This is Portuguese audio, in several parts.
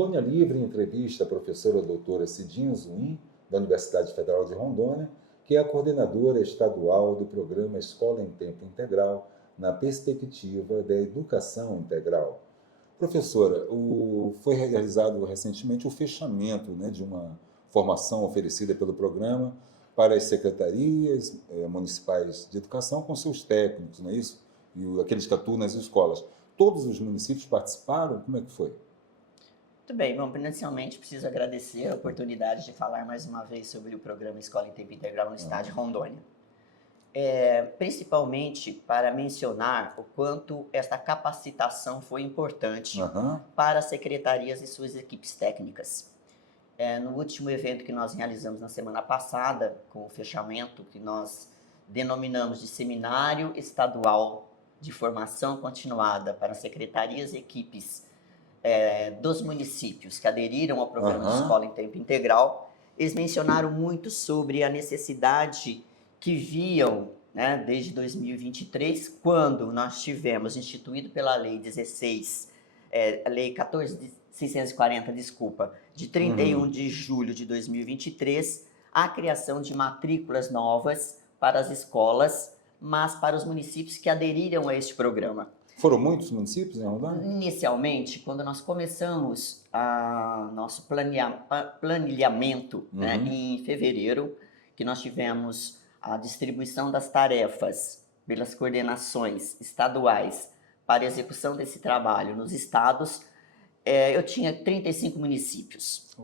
Rondônia Livre entrevista a professora doutora Cidinha Zuim, da Universidade Federal de Rondônia, que é a coordenadora estadual do programa Escola em Tempo Integral, na perspectiva da educação integral. Professora, foi realizado recentemente o fechamento, né, de uma formação oferecida pelo programa para as secretarias municipais de educação com seus técnicos, não é isso? E aqueles que atuam nas escolas. Todos os municípios participaram? Como é que foi? Muito bem, bom, inicialmente preciso agradecer a oportunidade de falar mais uma vez sobre o programa Escola em Tempo Integral no estado de Rondônia. Principalmente para mencionar o quanto esta capacitação foi importante para as secretarias e suas equipes técnicas. No último evento que nós realizamos na semana passada, com o fechamento que nós denominamos de Seminário Estadual de Formação Continuada para secretarias e equipes dos municípios que aderiram ao programa de Escola em Tempo Integral, eles mencionaram muito sobre a necessidade que viam, né, desde 2023, quando nós tivemos instituído pela Lei 14.640, de 31 de julho de 2023, a criação de matrículas novas para as escolas, mas para os municípios que aderiram a este programa. Foram muitos municípios em Rondônia? Inicialmente, quando nós começamos nosso planilhamento, né, em fevereiro, que nós tivemos a distribuição das tarefas pelas coordenações estaduais para a execução desse trabalho nos estados, eu tinha 35 municípios,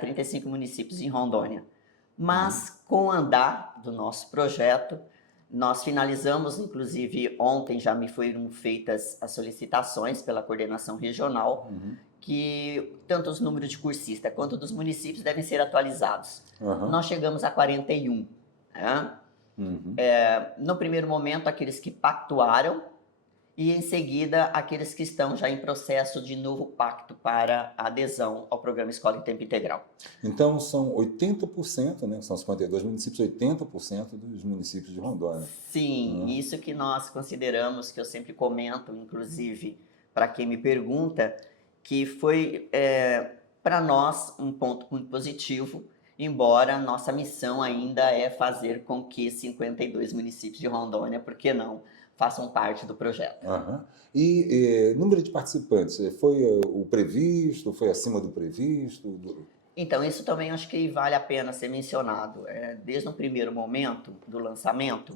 35 municípios em Rondônia. Mas, com o andar do nosso projeto, nós finalizamos, inclusive ontem já me foram feitas as solicitações pela coordenação regional, que tanto os números de cursista quanto dos municípios devem ser atualizados. Nós chegamos a 41. No primeiro momento, aqueles que pactuaram, e em seguida, aqueles que estão já em processo de novo pacto para adesão ao programa Escola em Tempo Integral. Então, são 80%, né? São 52 municípios, 80% dos municípios de Rondônia. Sim, isso que nós consideramos, que eu sempre comento, inclusive, para quem me pergunta, que foi, para nós, um ponto muito positivo, embora nossa missão ainda é fazer com que 52 municípios de Rondônia, por que não, façam parte do projeto. E número de participantes, foi o previsto, foi acima do previsto? Então, isso também acho que vale a pena ser mencionado. Desde o primeiro momento do lançamento,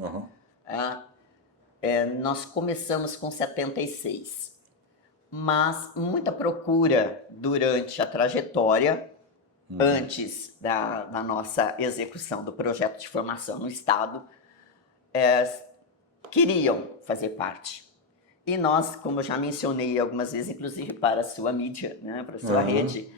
nós começamos com 76, mas muita procura durante a trajetória, antes da nossa execução do projeto de formação no estado, queriam fazer parte. E nós, como eu já mencionei algumas vezes, inclusive para a sua mídia, né, para a sua rede,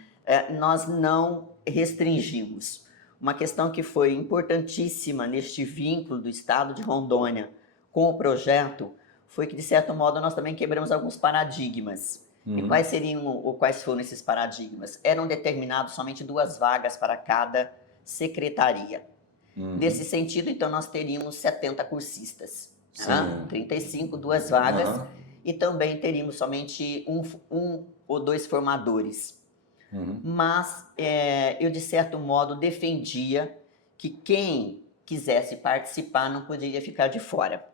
nós não restringimos. Uma questão que foi importantíssima neste vínculo do estado de Rondônia com o projeto foi que, de certo modo, nós também quebramos alguns paradigmas. E quais foram esses paradigmas? Eram determinados somente 2 vagas para cada secretaria. Nesse sentido, então, nós teríamos 70 cursistas. 35, 2 vagas, e também teríamos somente um ou 2 formadores. Mas eu, de certo modo, defendia que quem quisesse participar não poderia ficar de fora.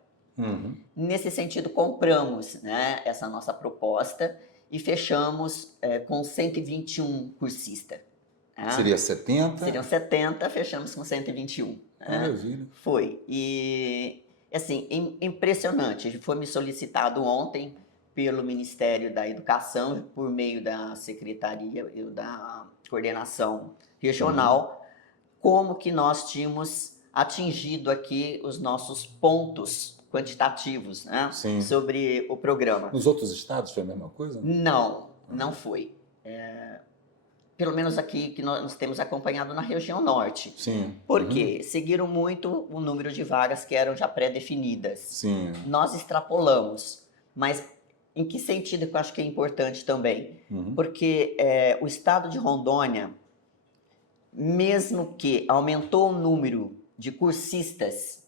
Nesse sentido, compramos, né, essa nossa proposta e fechamos com 121 cursistas. Seria 70? Seriam 70, fechamos com 121. Maravilha. Foi. E, assim, impressionante. Foi me solicitado ontem pelo Ministério da Educação, por meio da Secretaria e da Coordenação Regional, como que nós tínhamos atingido aqui os nossos pontos quantitativos, né, sobre o programa. Nos outros estados foi a mesma coisa? Não, não foi. Pelo menos aqui que nós temos acompanhado na região norte. Porque seguiram muito o número de vagas que eram já pré-definidas. Nós extrapolamos, mas em que sentido que eu acho que é importante também? Porque o estado de Rondônia, mesmo que aumentou o número de cursistas,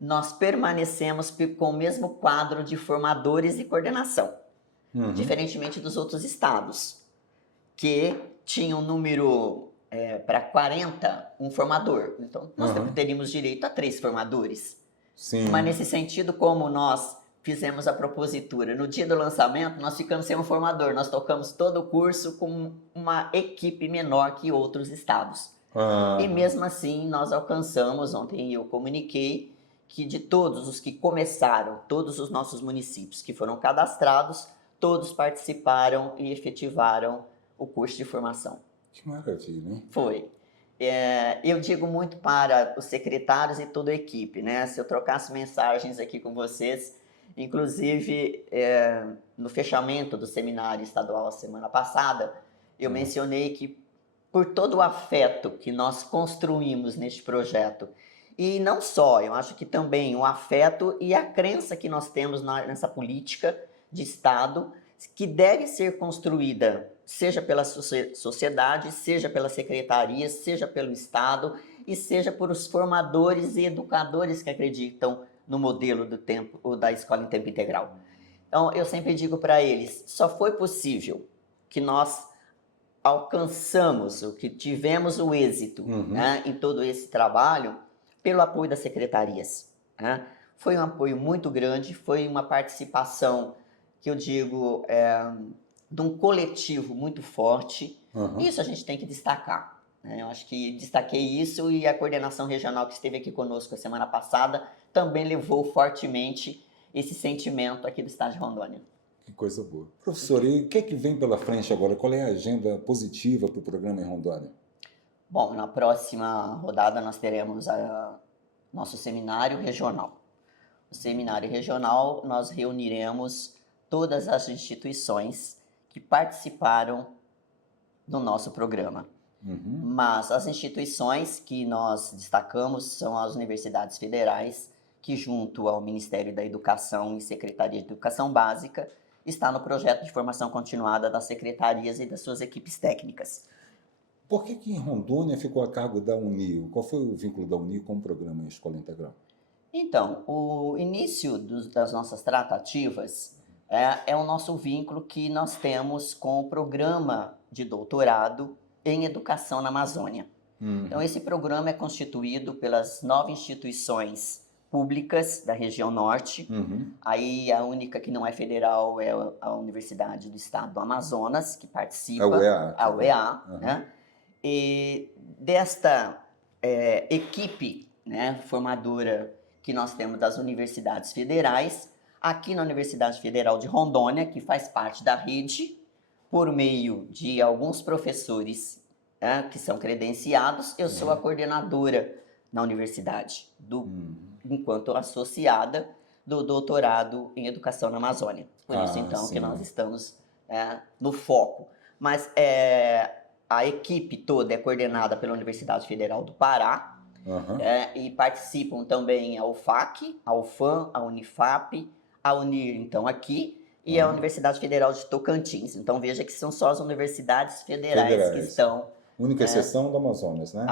nós permanecemos com o mesmo quadro de formadores e coordenação, diferentemente dos outros estados, que tinha um número para 40, um formador. Então, nós teríamos direito a 3 formadores. Sim. Mas, nesse sentido, como nós fizemos a propositura no dia do lançamento, nós ficamos sem um formador. Nós tocamos todo o curso com uma equipe menor que outros estados. E mesmo assim, nós alcançamos, ontem eu comuniquei, que de todos os que começaram, todos os nossos municípios que foram cadastrados, todos participaram e efetivaram o curso de formação. Que maravilha, hein? Foi. Eu digo muito para os secretários e toda a equipe, né? Se eu trocasse mensagens aqui com vocês, inclusive no fechamento do seminário estadual a semana passada, eu mencionei que por todo o afeto que nós construímos neste projeto, e não só, eu acho que também o afeto e a crença que nós temos nessa política de Estado, que deve ser construída, seja pela sociedade, seja pelas secretarias, seja pelo Estado, e seja por os formadores e educadores que acreditam no modelo da escola em tempo integral. Então, eu sempre digo para eles, só foi possível que nós alcançamos, que tivemos o êxito né, em todo esse trabalho, pelo apoio das secretarias. Né? Foi um apoio muito grande, foi uma participação, que eu digo, de um coletivo muito forte. Isso a gente tem que destacar. Né? Eu acho que destaquei isso e a coordenação regional que esteve aqui conosco a semana passada também levou fortemente esse sentimento aqui do estado de Rondônia. Que coisa boa. Professor, e o que é que vem pela frente agora? Qual é a agenda positiva para o programa em Rondônia? Bom, na próxima rodada nós teremos nosso seminário regional. No seminário regional nós reuniremos todas as instituições que participaram do nosso programa. Mas as instituições que nós destacamos são as universidades federais, que junto ao Ministério da Educação e Secretaria de Educação Básica, está no projeto de formação continuada das secretarias e das suas equipes técnicas. Por que em Rondônia ficou a cargo da UNIO? Qual foi o vínculo da UNIO com o programa Escola Integral? Então, o início das nossas tratativas é o nosso vínculo que nós temos com o programa de doutorado em educação na Amazônia. Então, esse programa é constituído pelas 9 instituições públicas da região norte. Aí a única que não é federal é a Universidade do Estado do Amazonas, que participa. A UEA. Né? E desta equipe né, formadora que nós temos das universidades federais, aqui na Universidade Federal de Rondônia, que faz parte da rede, por meio de alguns professores que são credenciados, eu sou a coordenadora na universidade, enquanto associada do doutorado em educação na Amazônia. Por isso, então, que nós estamos no foco. Mas a equipe toda é coordenada pela Universidade Federal do Pará, e participam também a UFAC, a UFAM, a Unifap, a UNIR, então, aqui, e a Universidade Federal de Tocantins. Então, veja que são só as universidades federais. Que estão... Única exceção do Amazonas, né?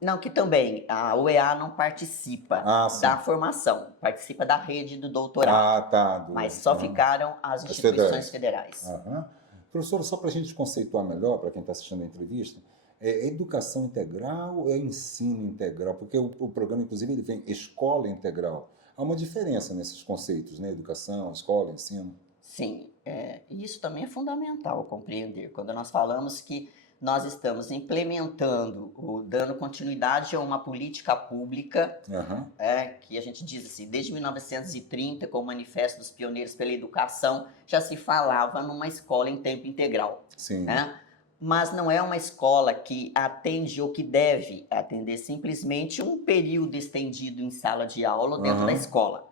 Não, que também a UEA não participa da formação, participa da rede do doutorado. Mas só ficaram as instituições federais. Professor, só para a gente conceituar melhor, para quem está assistindo a entrevista, é educação integral ou é ensino integral? Porque o programa, inclusive, ele vem escola integral. Há uma diferença nesses conceitos, né? Educação, escola, ensino. Sim, isso também é fundamental compreender. Quando nós falamos que nós estamos implementando ou dando continuidade a uma política pública, que a gente diz assim, desde 1930, com o Manifesto dos Pioneiros pela Educação, já se falava numa escola em tempo integral. Sim. Mas não é uma escola que atende ou que deve atender simplesmente um período estendido em sala de aula dentro da escola.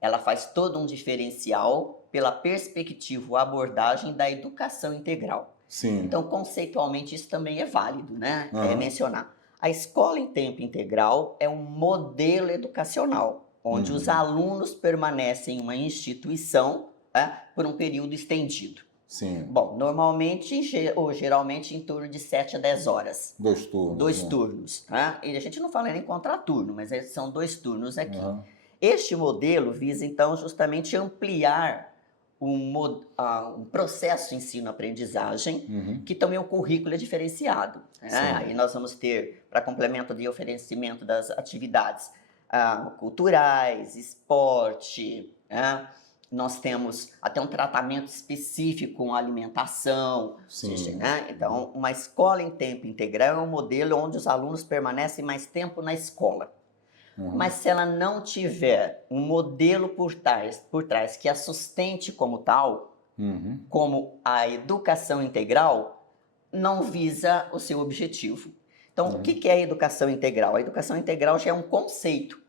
Ela faz todo um diferencial pela perspectiva ou abordagem da educação integral. Sim. Então, conceitualmente, isso também é válido, né? Mencionar. A escola em tempo integral é um modelo educacional, onde os alunos permanecem em uma instituição por um período estendido. Sim. Bom, normalmente ou geralmente em torno de 7 a 10 horas. 2 turnos. 2 turnos. E a gente não fala nem contraturno, mas são 2 turnos aqui. Este modelo visa, então, justamente ampliar um processo de ensino-aprendizagem, Uhum. que também o currículo é diferenciado, né? Sim. Aí nós vamos ter, para complemento de oferecimento das atividades culturais, esporte, né? Nós temos até um tratamento específico com alimentação, Sim. né? Então, uma escola em tempo integral é um modelo onde os alunos permanecem mais tempo na escola. Uhum. Mas se ela não tiver um modelo por trás que a sustente como tal, Uhum. como a educação integral, não visa o seu objetivo. Então, o que é a educação integral? A educação integral já é um conceito,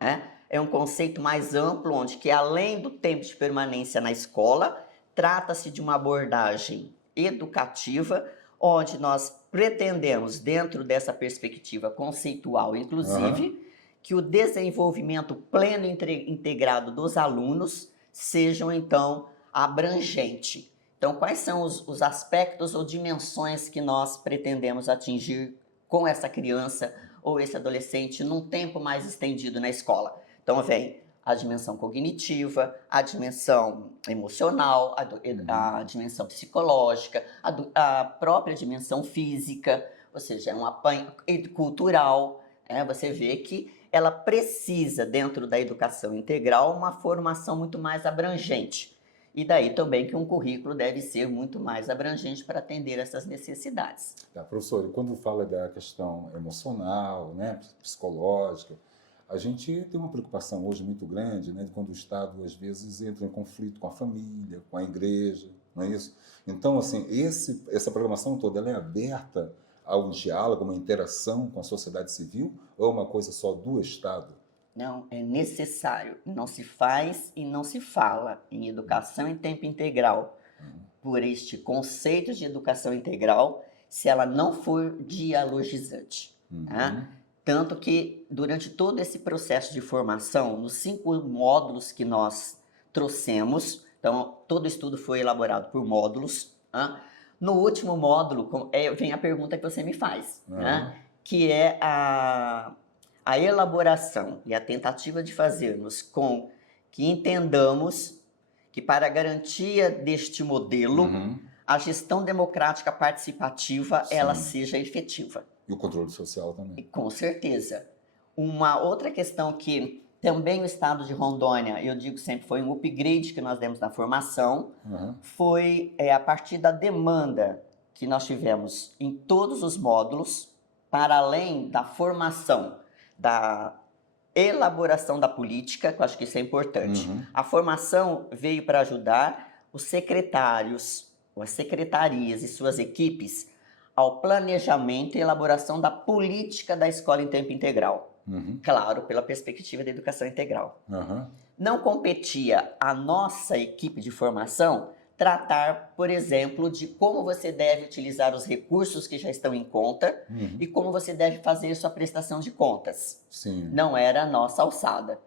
né? É um conceito mais amplo, onde que além do tempo de permanência na escola, trata-se de uma abordagem educativa, onde nós pretendemos, dentro dessa perspectiva conceitual, inclusive, que o desenvolvimento pleno e integrado dos alunos sejam, então, abrangente. Então, quais são os aspectos ou dimensões que nós pretendemos atingir com essa criança ou esse adolescente num tempo mais estendido na escola? Então, vem a dimensão cognitiva, a dimensão emocional, a dimensão psicológica, a própria dimensão física, ou seja, é um apanho cultural. Você vê que ela precisa, dentro da educação integral, uma formação muito mais abrangente. E daí também que um currículo deve ser muito mais abrangente para atender essas necessidades. Professor, quando fala da questão emocional, né, psicológica, a gente tem uma preocupação hoje muito grande, né, de quando o Estado, às vezes, entra em conflito com a família, com a igreja, não é isso? Então, assim, essa programação toda, ela é aberta ao diálogo, uma interação com a sociedade civil, ou é uma coisa só do Estado? Não, é necessário. Não se faz e não se fala em educação em tempo integral por este conceito de educação integral se ela não for dialogizante. Né? Tanto que, durante todo esse processo de formação, nos 5 módulos que nós trouxemos, então, todo estudo foi elaborado por módulos. Né? No último módulo, vem a pergunta que você me faz, né? Que é a elaboração e a tentativa de fazermos com que entendamos que, para a garantia deste modelo, a gestão democrática participativa, ela seja efetiva. E o controle social também. Com certeza. Uma outra questão que também o Estado de Rondônia, eu digo sempre, foi um upgrade que nós demos na formação, foi a partir da demanda que nós tivemos em todos os módulos, para além da formação, da elaboração da política, que eu acho que isso é importante. A formação veio para ajudar os secretários, as secretarias e suas equipes ao planejamento e elaboração da política da escola em tempo integral. Claro, pela perspectiva da educação integral. Não competia à nossa equipe de formação tratar, por exemplo, de como você deve utilizar os recursos que já estão em conta e como você deve fazer sua prestação de contas. Não era a nossa alçada.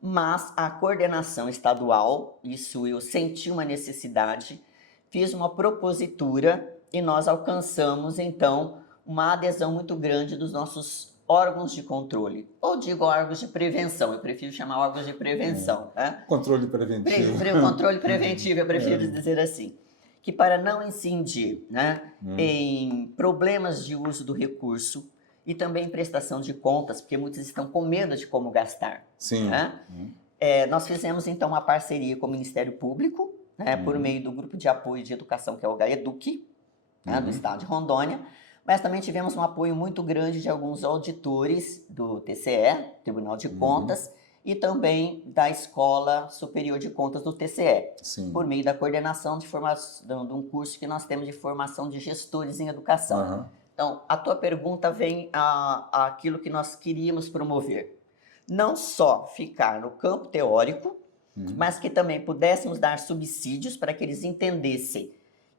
Mas a coordenação estadual, isso eu senti uma necessidade, fiz uma propositura e nós alcançamos, então, uma adesão muito grande dos nossos órgãos de controle. Ou digo órgãos de prevenção, eu prefiro chamar órgãos de prevenção. Né? Controle preventivo. Controle preventivo, eu prefiro dizer assim. Que para não incidir, né, em problemas de uso do recurso e também prestação de contas, porque muitos estão com medo de como gastar. Né? Nós fizemos, então, uma parceria com o Ministério Público, né, por meio do Grupo de Apoio de Educação, que é o GAEDUC, né, do Estado de Rondônia, mas também tivemos um apoio muito grande de alguns auditores do TCE, Tribunal de Contas, e também da Escola Superior de Contas do TCE, por meio da coordenação de um curso que nós temos de formação de gestores em educação. Então, a tua pergunta vem àquilo que nós queríamos promover. Não só ficar no campo teórico, mas que também pudéssemos dar subsídios para que eles entendessem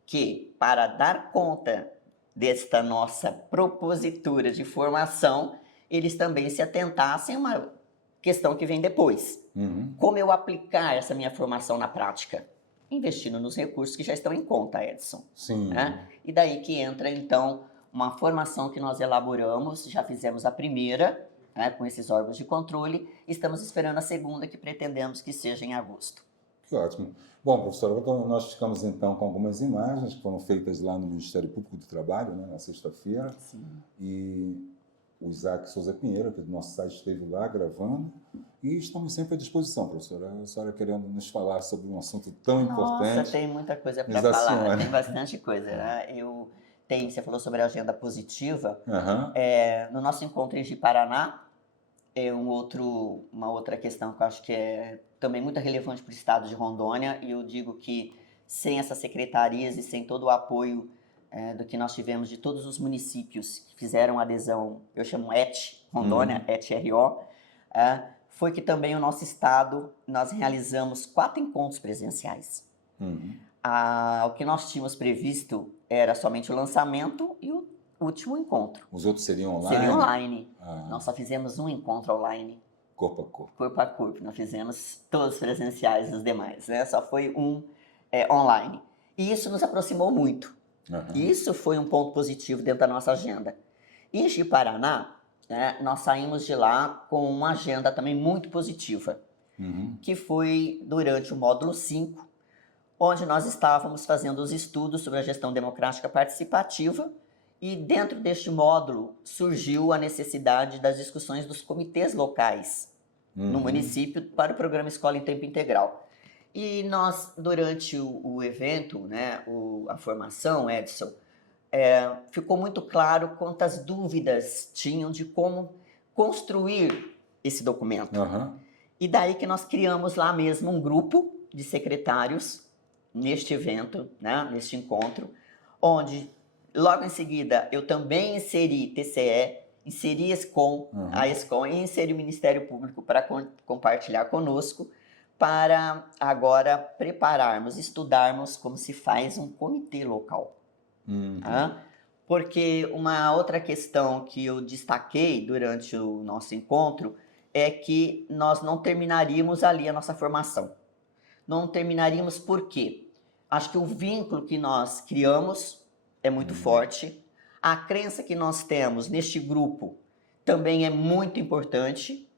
que, para dar conta desta nossa propositura de formação, eles também se atentassem a uma questão que vem depois. Como eu aplicar essa minha formação na prática? Investindo nos recursos que já estão em conta, Edson. Né? E daí que entra, então, uma formação que nós elaboramos, já fizemos a primeira, né, com esses órgãos de controle, estamos esperando a segunda, que pretendemos que seja em agosto. Que ótimo. Bom, professora, então nós ficamos então com algumas imagens que foram feitas lá no Ministério Público do Trabalho, né, na sexta-feira. Sim. E o Isaac Souza Pinheiro, aqui do nosso site, esteve lá gravando. E estamos sempre à disposição, professora. A senhora querendo nos falar sobre um assunto tão importante. Nossa, tem muita coisa para Mas a falar, senhora? tem bastante coisa, né? Você falou sobre a agenda positiva. Aham. No nosso encontro em Ji-Paraná, uma outra questão que eu acho que é também muito relevante para o estado de Rondônia, e eu digo que sem essas secretarias e sem todo o apoio do que nós tivemos de todos os municípios que fizeram adesão, eu chamo ET, Rondônia, ET-RO, foi que também o nosso estado, nós realizamos 4 encontros presenciais. Uhum. O que nós tínhamos previsto era somente o lançamento e o último encontro. Os outros seriam online? Seria online. Ah. Nós só fizemos um encontro online. Corpo a corpo. Corpo a corpo. Nós fizemos todos presenciais os demais, né? Só foi um online. E isso nos aproximou muito. Uhum. Isso foi um ponto positivo dentro da nossa agenda. Em Ji-Paraná, nós saímos de lá com uma agenda também muito positiva, que foi durante o módulo 5, onde nós estávamos fazendo os estudos sobre a gestão democrática participativa, e dentro deste módulo surgiu a necessidade das discussões dos comitês locais no município para o programa Escola em Tempo Integral. E nós, durante o evento, né, a formação, Edson, ficou muito claro quantas dúvidas tinham de como construir esse documento. Uhum. E daí que nós criamos lá mesmo um grupo de secretários neste evento, né, neste encontro, onde logo em seguida eu também inseri TCE, inseri ESCOM, a ESCOM, e inseri o Ministério Público para compartilhar conosco, para agora prepararmos, estudarmos como se faz um comitê local. Porque uma outra questão que eu destaquei durante o nosso encontro é que nós não terminaríamos ali a nossa formação. Não terminaríamos por quê? Acho que o vínculo que nós criamos é muito forte. A crença que nós temos neste grupo também é muito importante.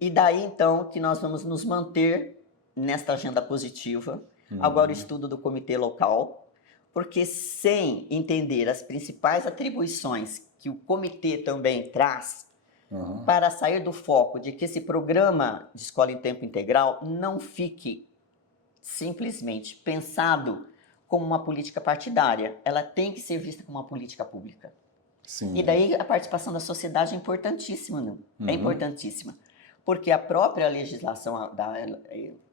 E daí, então, que nós vamos nos manter nesta agenda positiva. Agora, o estudo do comitê local, porque sem entender as principais atribuições que o comitê também traz, para sair do foco de que esse programa de escola em tempo integral não fique simplesmente pensado como uma política partidária. Ela tem que ser vista como uma política pública. Sim. E daí a participação da sociedade é importantíssima, não? É importantíssima. Porque a própria legislação da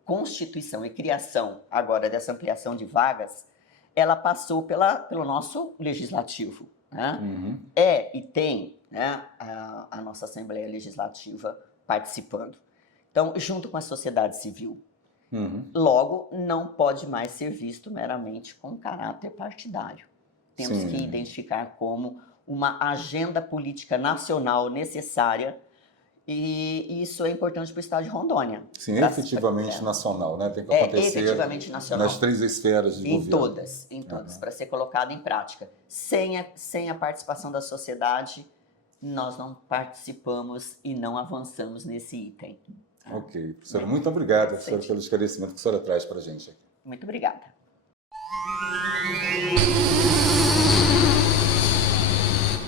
Constituição e criação agora dessa ampliação de vagas, ela passou pelo nosso legislativo. Né? E tem, né, a nossa Assembleia Legislativa participando. Então, junto com a sociedade civil. Logo, não pode mais ser visto meramente com caráter partidário. Temos que identificar como uma agenda política nacional necessária, e isso é importante para o estado de Rondônia. Sim, efetivamente nacional, né? Tem que acontecer efetivamente nacional. nas 3 esferas de governo. Em todas, para ser colocado em prática. Sem a participação da sociedade, nós não participamos e não avançamos nesse item. Ok. Professora, muito obrigada, professora, pelo esclarecimento que a senhora traz para a gente aqui. Muito obrigada.